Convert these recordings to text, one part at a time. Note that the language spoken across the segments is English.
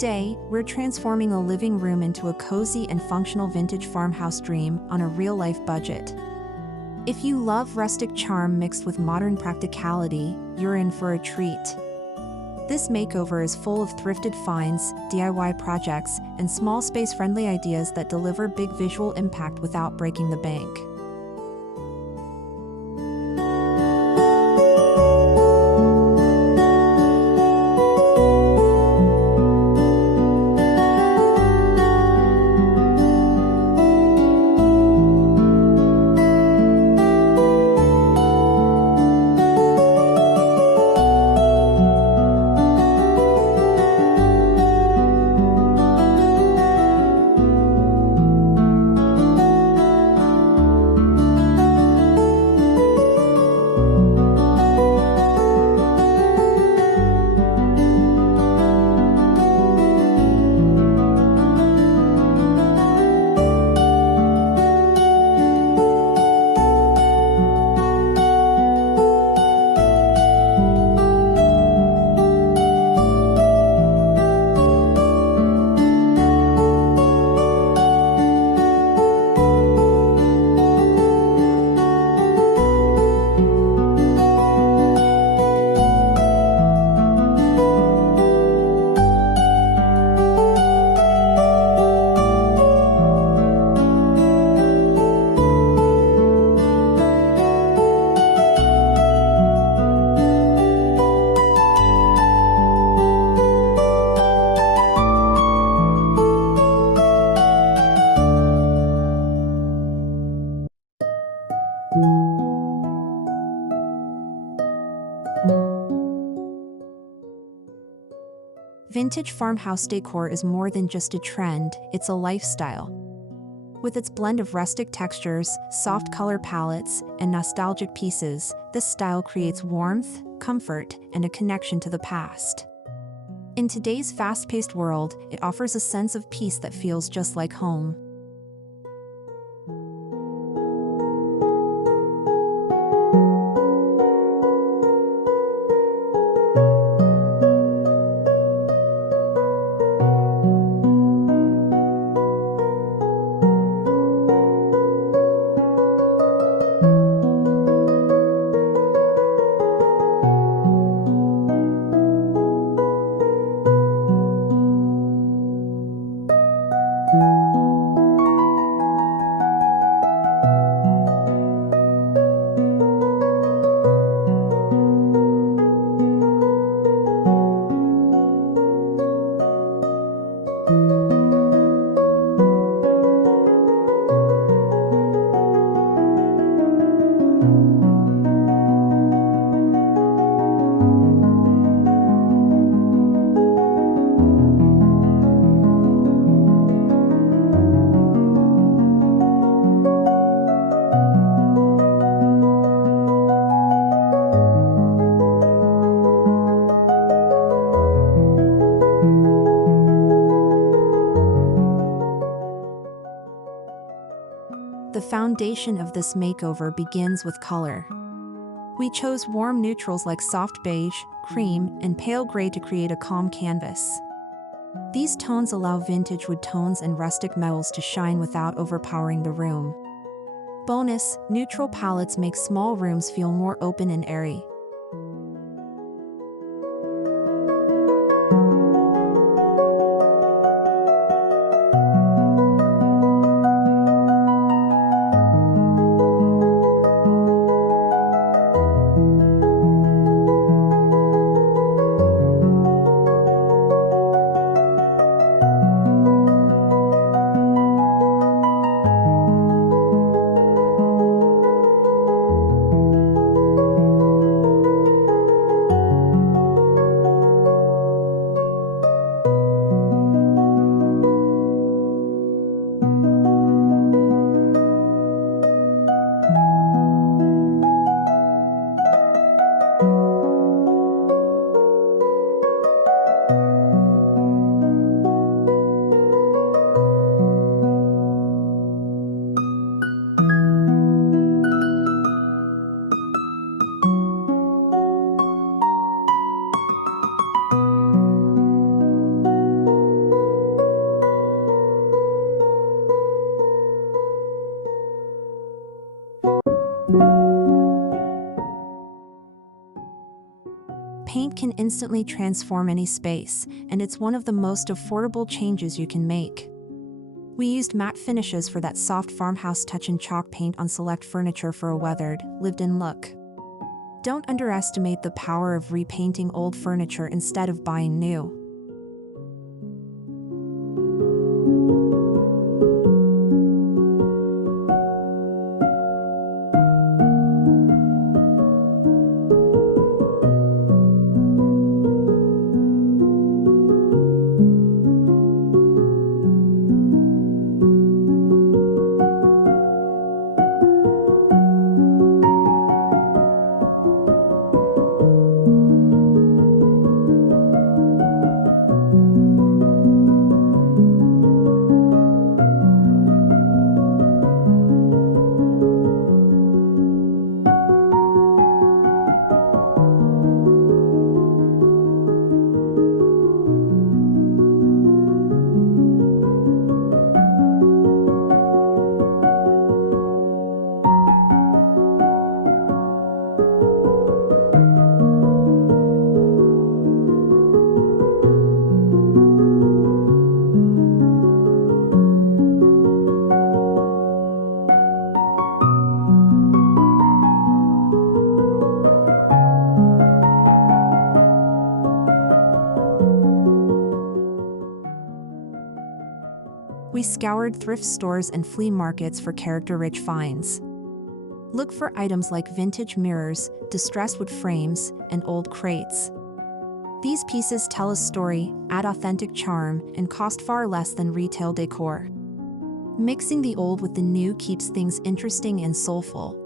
Today, we're transforming a living room into a cozy and functional vintage farmhouse dream on a real-life budget. If you love rustic charm mixed with modern practicality, you're in for a treat. This makeover is full of thrifted finds, DIY projects, and small space-friendly ideas that deliver big visual impact without breaking the bank. Vintage farmhouse decor is more than just a trend, it's a lifestyle. With its blend of rustic textures, soft color palettes, and nostalgic pieces, this style creates warmth, comfort, and a connection to the past. In today's fast-paced world, it offers a sense of peace that feels just like home. The foundation of this makeover begins with color. We chose warm neutrals like soft beige, cream, and pale gray to create a calm canvas. These tones allow vintage wood tones and rustic metals to shine without overpowering the room. Bonus, neutral palettes make small rooms feel more open and airy. can instantly transform any space, and it's one of the most affordable changes you can make. We used matte finishes for that soft farmhouse touch and chalk paint on select furniture for a weathered, lived-in look. Don't underestimate the power of repainting old furniture instead of buying new. We scoured thrift stores and flea markets for character-rich finds. Look for items like vintage mirrors, distressed wood frames, and old crates. These pieces tell a story, add authentic charm, and cost far less than retail decor. Mixing the old with the new keeps things interesting and soulful.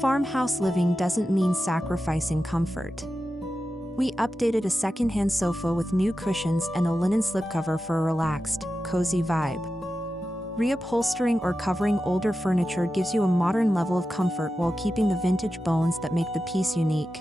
Farmhouse living doesn't mean sacrificing comfort. We updated a secondhand sofa with new cushions and a linen slipcover for a relaxed, cozy vibe. Reupholstering or covering older furniture gives you a modern level of comfort while keeping the vintage bones that make the piece unique.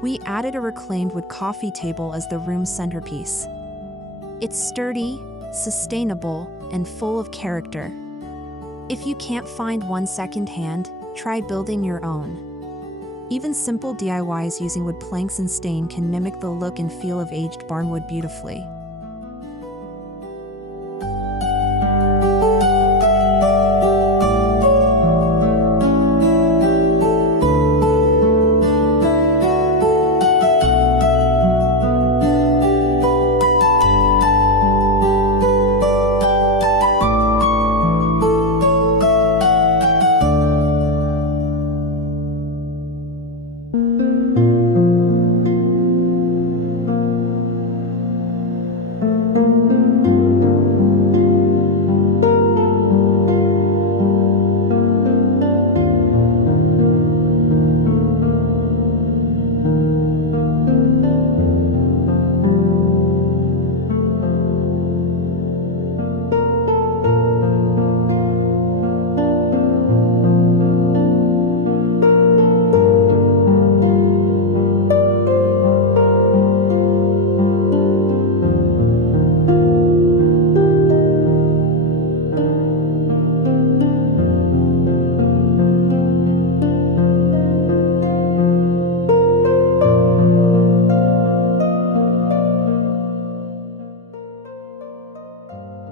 We added a reclaimed wood coffee table as the room's centerpiece. It's sturdy, sustainable, and full of character. If you can't find one secondhand, Try building your own. Even simple DIYs using wood planks and stain can mimic the look and feel of aged barnwood beautifully.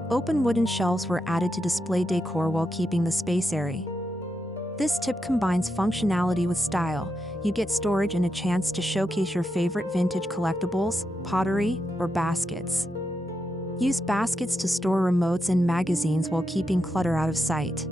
Open wooden shelves were added to display decor while keeping the space airy. This tip combines functionality with style. You get storage and a chance to showcase your favorite vintage collectibles, pottery, or baskets. Use baskets to store remotes and magazines while keeping clutter out of sight.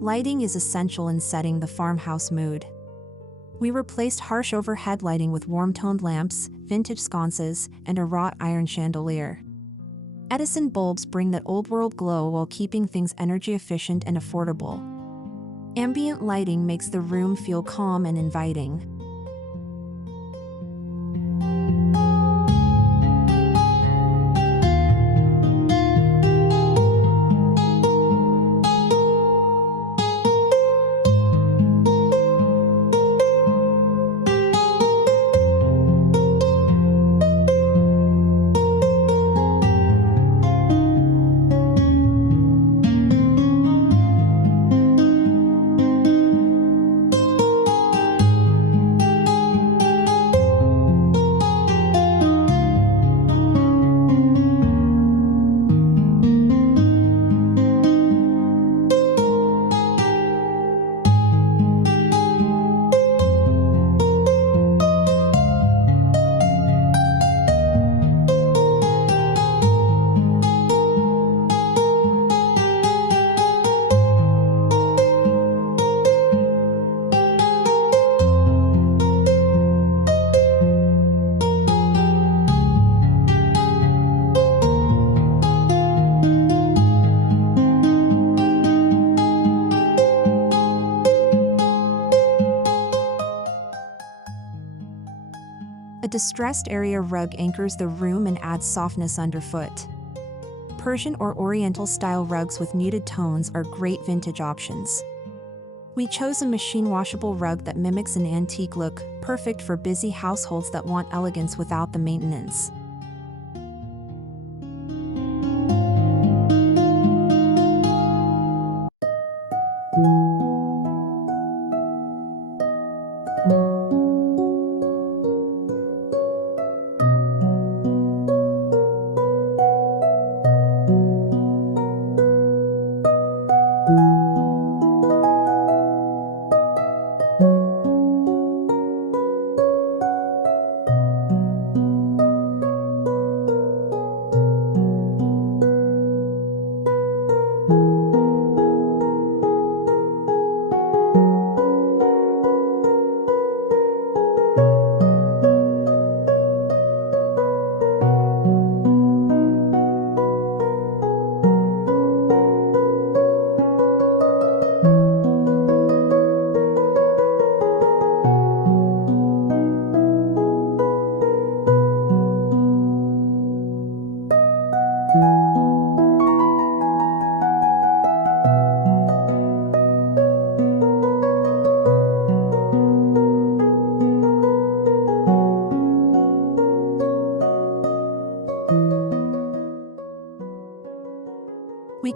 Lighting is essential in setting the farmhouse mood. We replaced harsh overhead lighting with warm-toned lamps, vintage sconces, and a wrought iron chandelier. Edison bulbs bring that old-world glow while keeping things energy-efficient and affordable. Ambient lighting makes the room feel calm and inviting. A distressed area rug anchors the room and adds softness underfoot. Persian or Oriental-style rugs with muted tones are great vintage options. We chose a machine-washable rug that mimics an antique look, perfect for busy households that want elegance without the maintenance.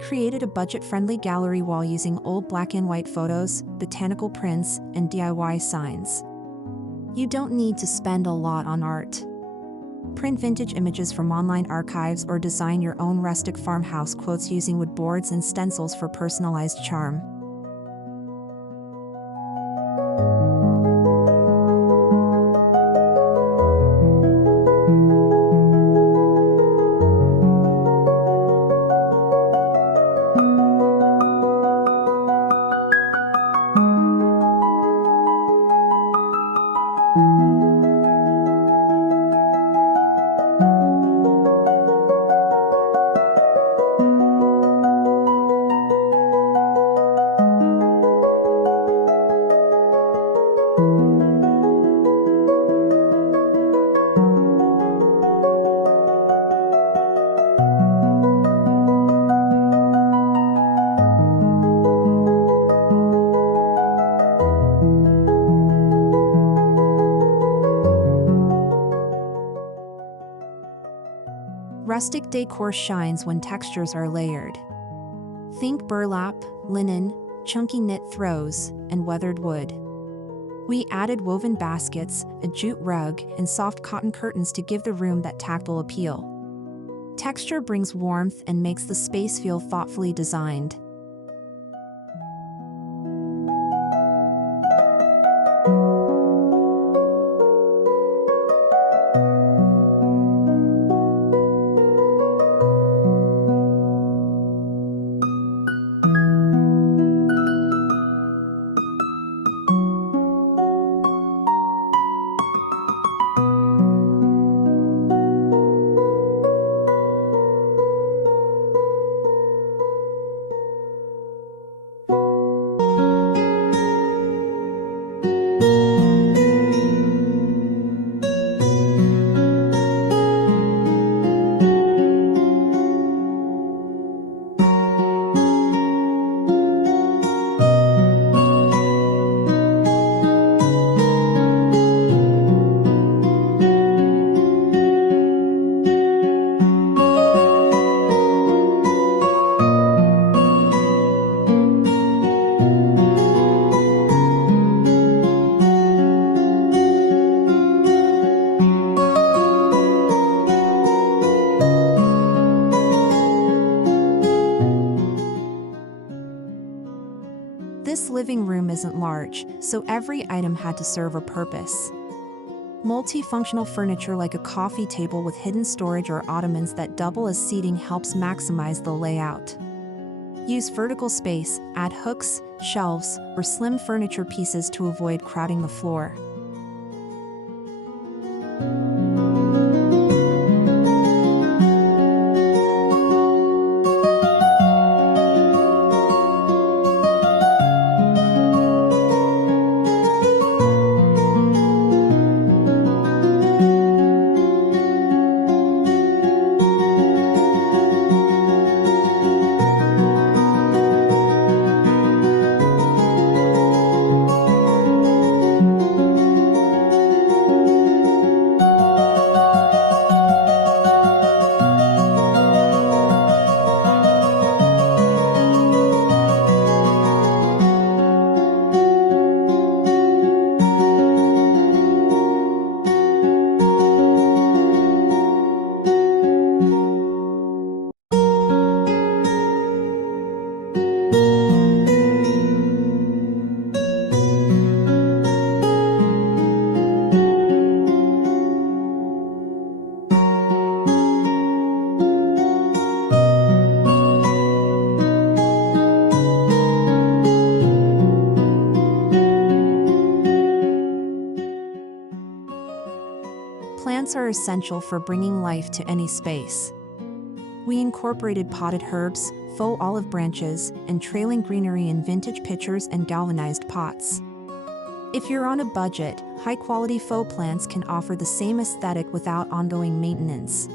created a budget-friendly gallery wall using old black and white photos, botanical prints, and DIY signs. You don't need to spend a lot on art. Print vintage images from online archives or design your own rustic farmhouse quotes using wood boards and stencils for personalized charm. Rustic decor shines when textures are layered. Think burlap, linen, chunky knit throws, and weathered wood. We added woven baskets, a jute rug, and soft cotton curtains to give the room that tactile appeal. Texture brings warmth and makes the space feel thoughtfully designed. This living room isn't large, so every item had to serve a purpose. Multifunctional furniture like a coffee table with hidden storage or ottomans that double as seating helps maximize the layout. Use vertical space, add hooks, shelves, or slim furniture pieces to avoid crowding the floor. Plants are essential for bringing life to any space. We incorporated potted herbs, faux olive branches, and trailing greenery in vintage pitchers and galvanized pots. If you're on a budget, high-quality faux plants can offer the same aesthetic without ongoing maintenance.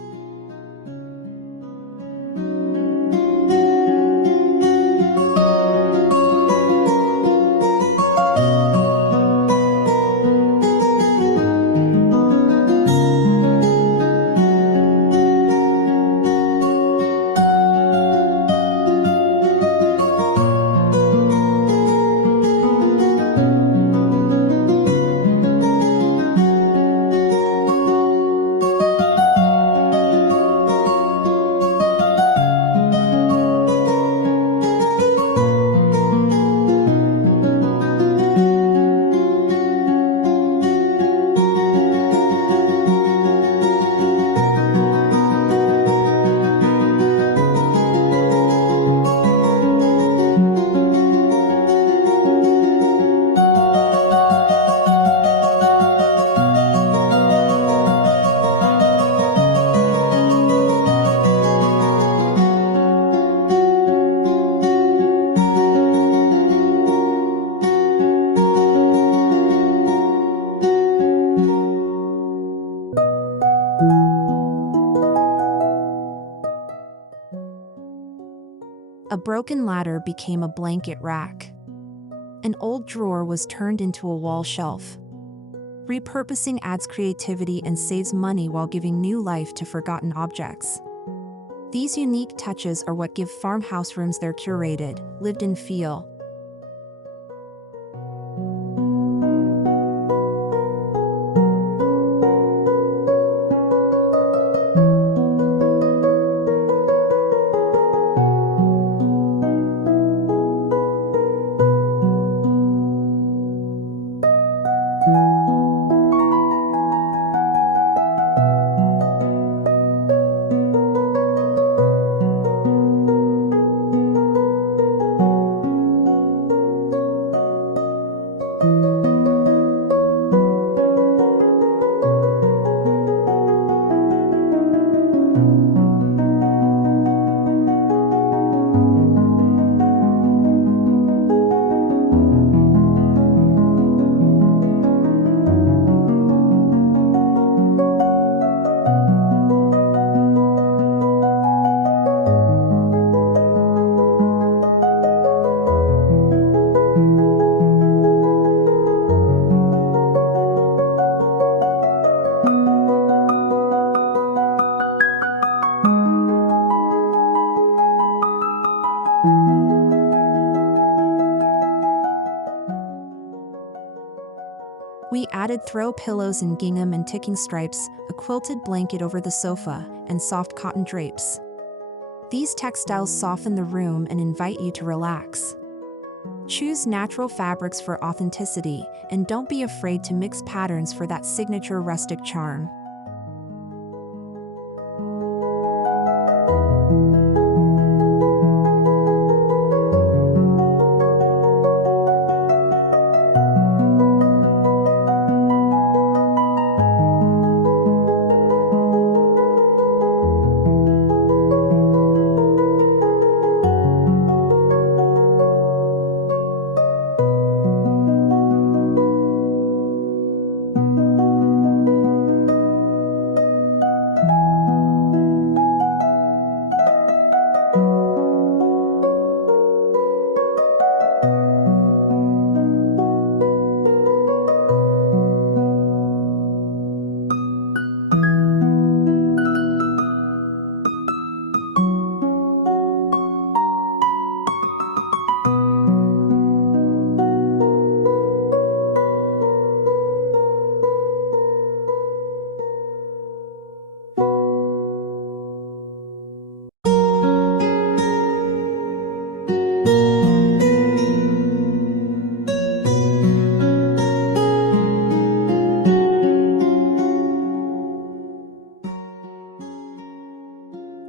broken ladder became a blanket rack. An old drawer was turned into a wall shelf. Repurposing adds creativity and saves money while giving new life to forgotten objects. These unique touches are what give farmhouse rooms their curated, lived-in feel. We added throw pillows in gingham and ticking stripes, a quilted blanket over the sofa, and soft cotton drapes. These textiles soften the room and invite you to relax. Choose natural fabrics for authenticity, and don't be afraid to mix patterns for that signature rustic charm.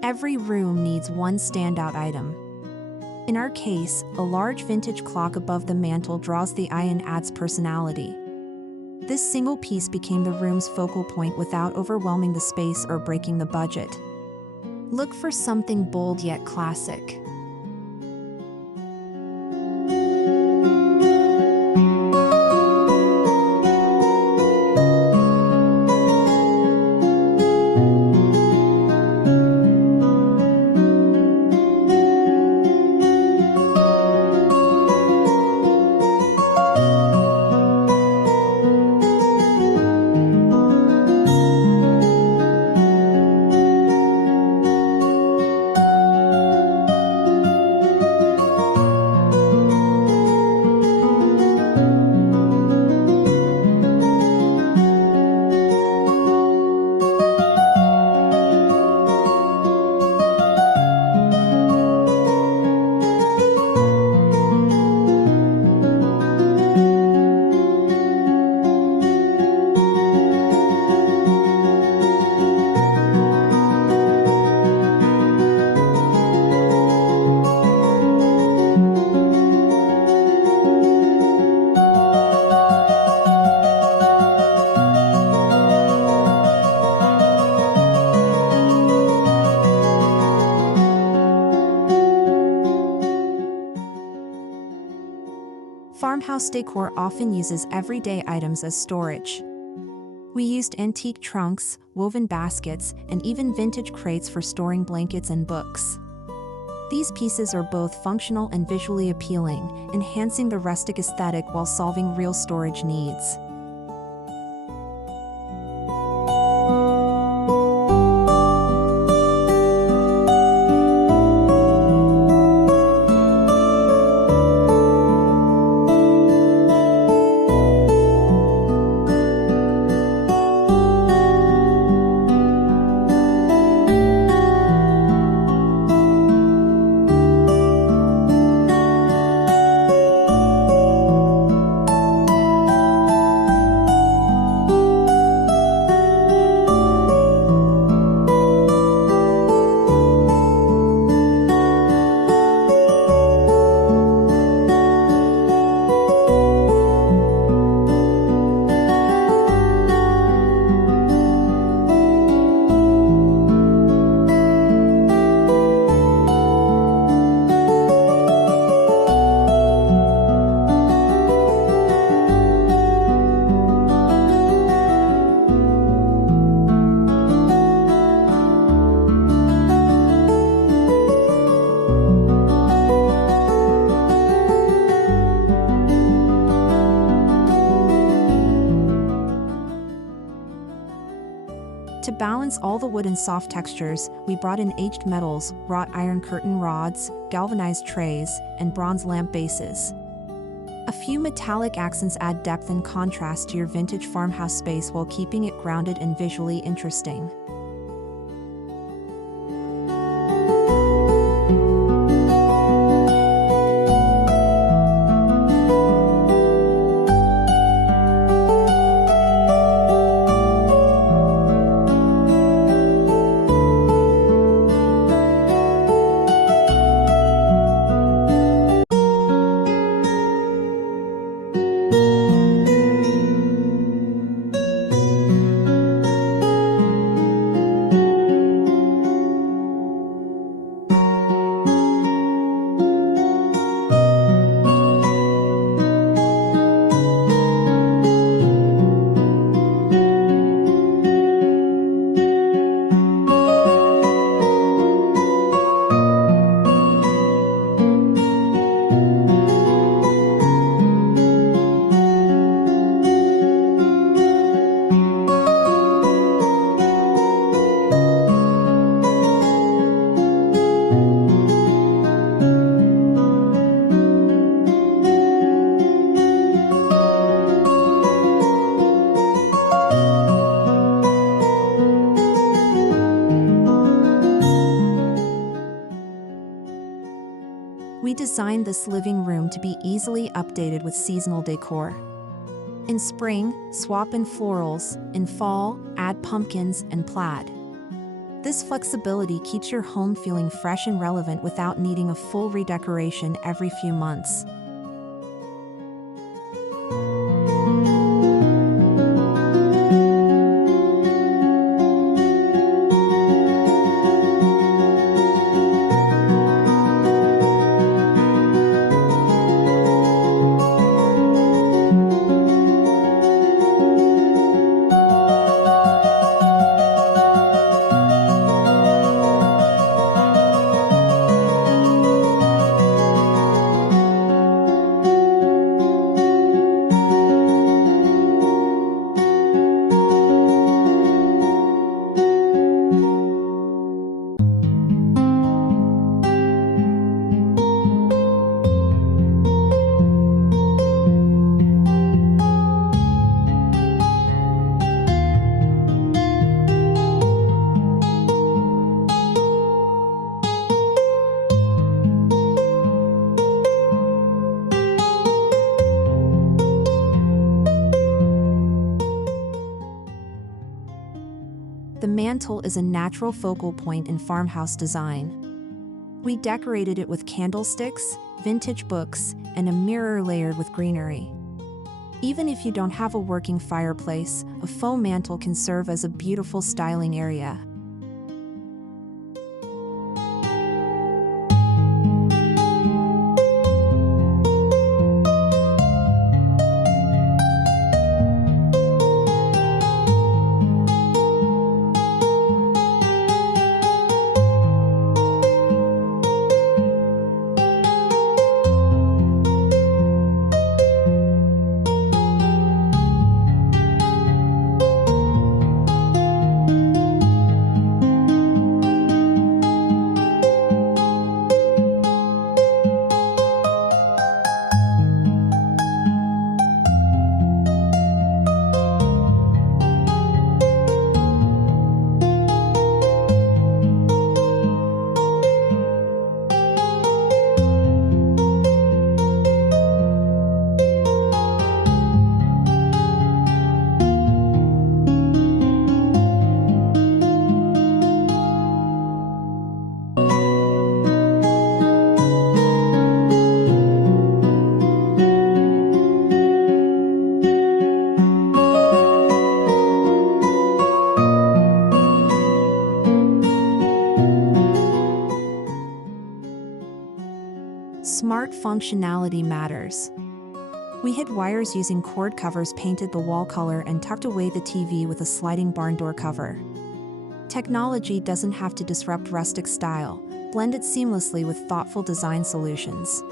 Every room needs one standout item. In our case, a large vintage clock above the mantel draws the eye and adds personality. This single piece became the room's focal point without overwhelming the space or breaking the budget. Look for something bold yet classic. Farmhouse decor often uses everyday items as storage. We used antique trunks, woven baskets, and even vintage crates for storing blankets and books. These pieces are both functional and visually appealing, enhancing the rustic aesthetic while solving real storage needs. To balance all the wood and soft textures, we brought in aged metals, wrought iron curtain rods, galvanized trays, and bronze lamp bases. A few metallic accents add depth and contrast to your vintage farmhouse space while keeping it grounded and visually interesting. We designed this living room to be easily updated with seasonal decor. In spring, swap in florals; in fall, add pumpkins and plaid. This flexibility keeps your home feeling fresh and relevant without needing a full redecoration every few months. The mantel is a natural focal point in farmhouse design. We decorated it with candlesticks, vintage books, and a mirror layered with greenery. Even if you don't have a working fireplace, a faux mantel can serve as a beautiful styling area. smart functionality matters. We hid wires using cord covers, painted the wall color, and tucked away the TV with a sliding barn door cover. Technology doesn't have to disrupt rustic style. Blend it seamlessly with thoughtful design solutions.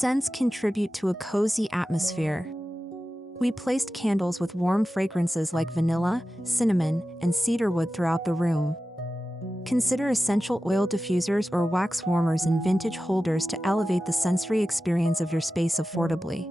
Scents contribute to a cozy atmosphere. We placed candles with warm fragrances like vanilla, cinnamon, and cedarwood throughout the room. Consider essential oil diffusers or wax warmers in vintage holders to elevate the sensory experience of your space affordably.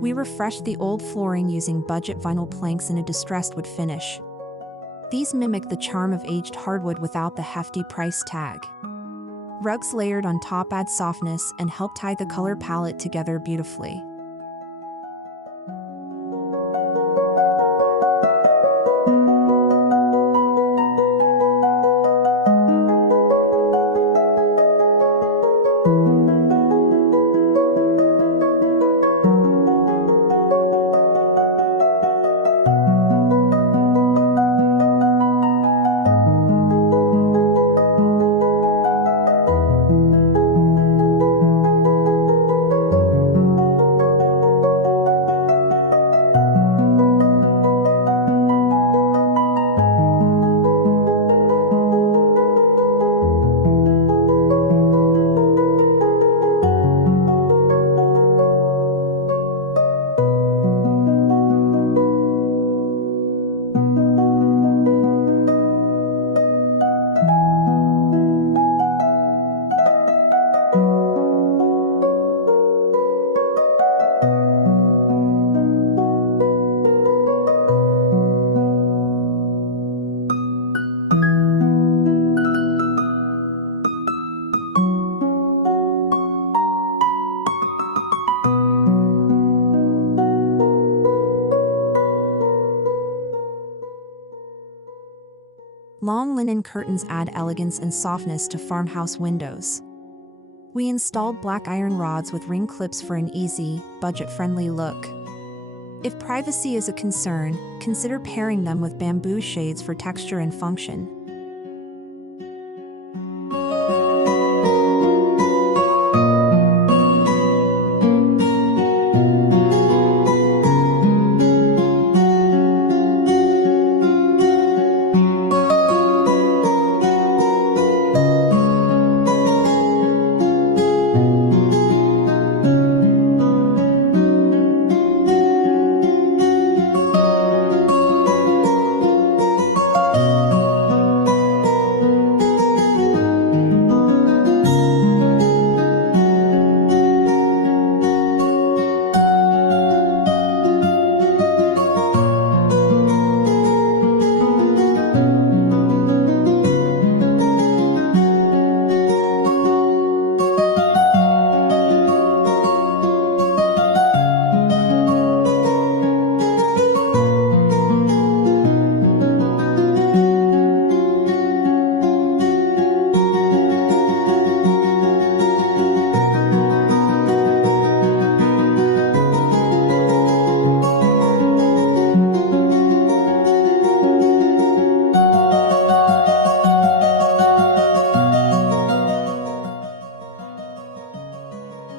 We refreshed the old flooring using budget vinyl planks in a distressed wood finish. These mimic the charm of aged hardwood without the hefty price tag. Rugs layered on top add softness and help tie the color palette together beautifully. Long linen curtains add elegance and softness to farmhouse windows. We installed black iron rods with ring clips for an easy, budget-friendly look. If privacy is a concern, consider pairing them with bamboo shades for texture and function.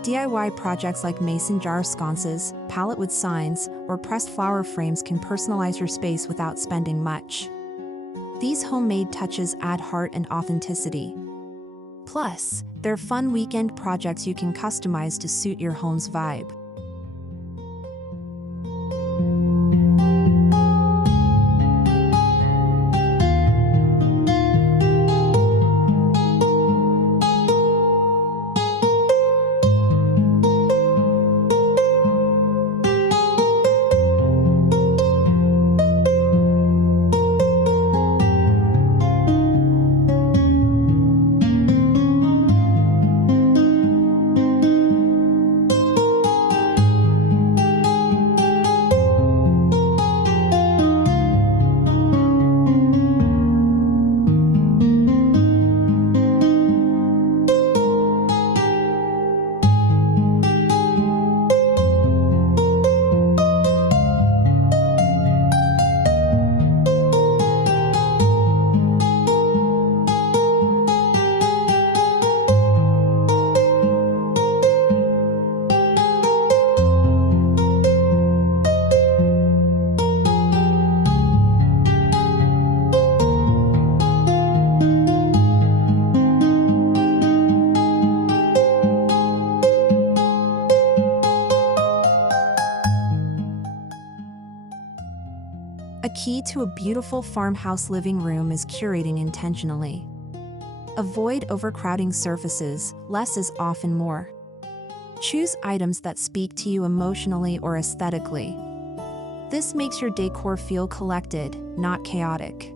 DIY projects like mason jar sconces, pallet wood signs, or pressed flower frames can personalize your space without spending much. These homemade touches add heart and authenticity. Plus, they're fun weekend projects you can customize to suit your home's vibe. A key to a beautiful farmhouse living room is curating intentionally. Avoid overcrowding surfaces, less is often more. Choose items that speak to you emotionally or aesthetically. This makes your decor feel collected, not chaotic.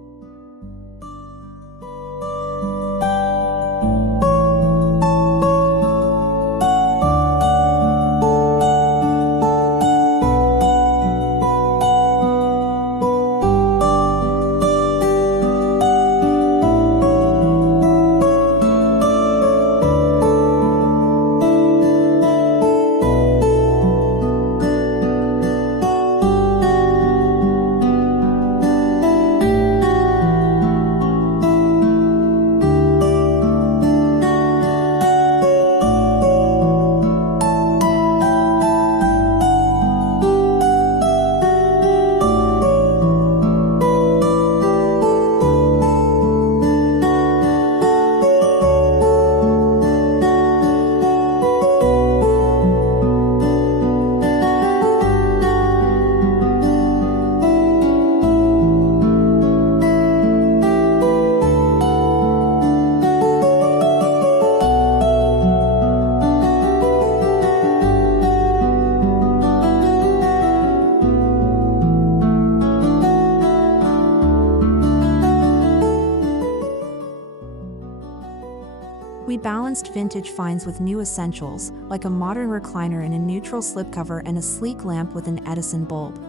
We balanced vintage finds with new essentials, like a modern recliner in a neutral slipcover and a sleek lamp with an Edison bulb.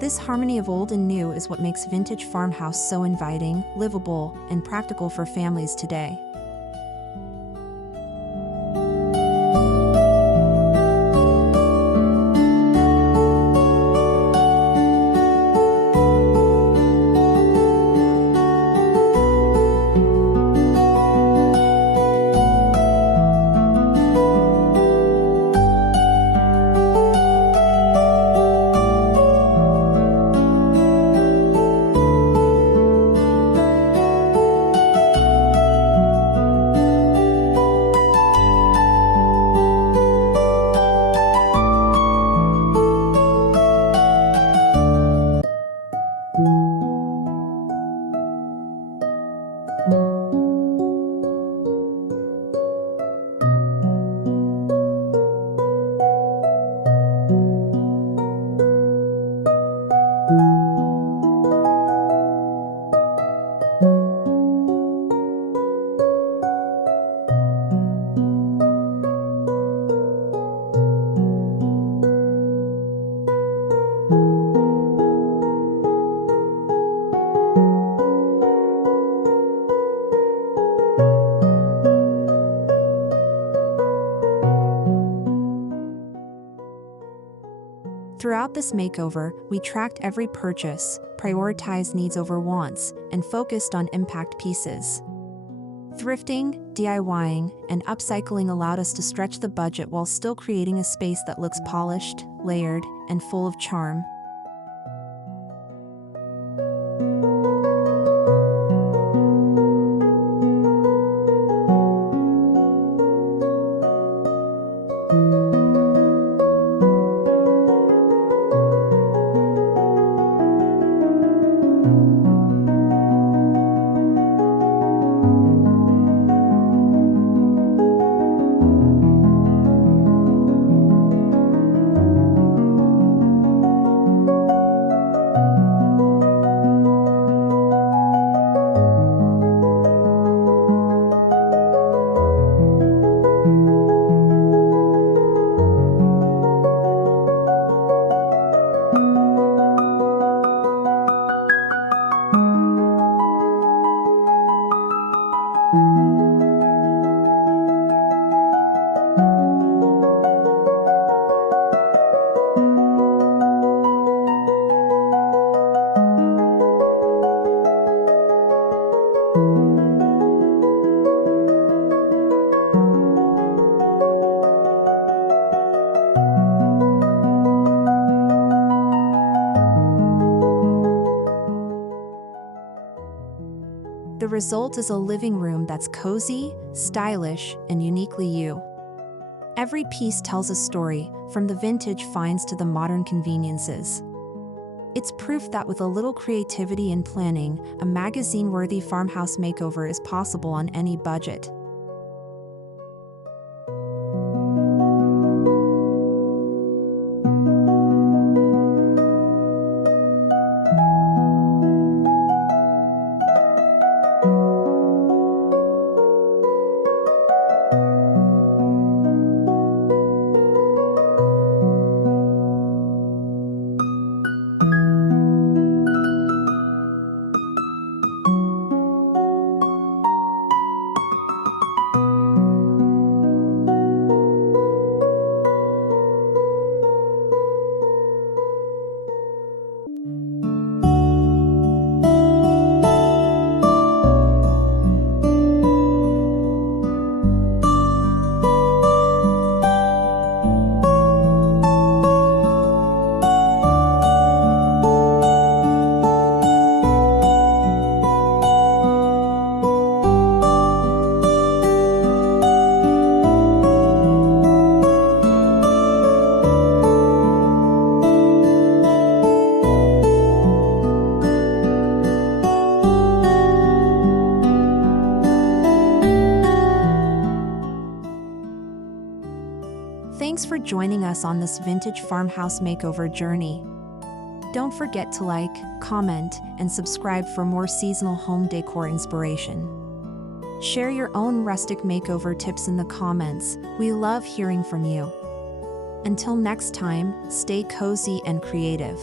This harmony of old and new is what makes vintage farmhouse so inviting, livable, and practical for families today. Throughout this makeover, we tracked every purchase, prioritized needs over wants, and focused on impact pieces. Thrifting, DIYing, and upcycling allowed us to stretch the budget while still creating a space that looks polished, layered, and full of charm. The result is a living room that's cozy, stylish, and uniquely you. Every piece tells a story, from the vintage finds to the modern conveniences. It's proof that with a little creativity and planning, a magazine-worthy farmhouse makeover is possible on any budget. Thanks for joining us on this vintage farmhouse makeover journey. Don't forget to like, comment, and subscribe for more seasonal home decor inspiration. Share your own rustic makeover tips in the comments. We love hearing from you. Until next time, stay cozy and creative.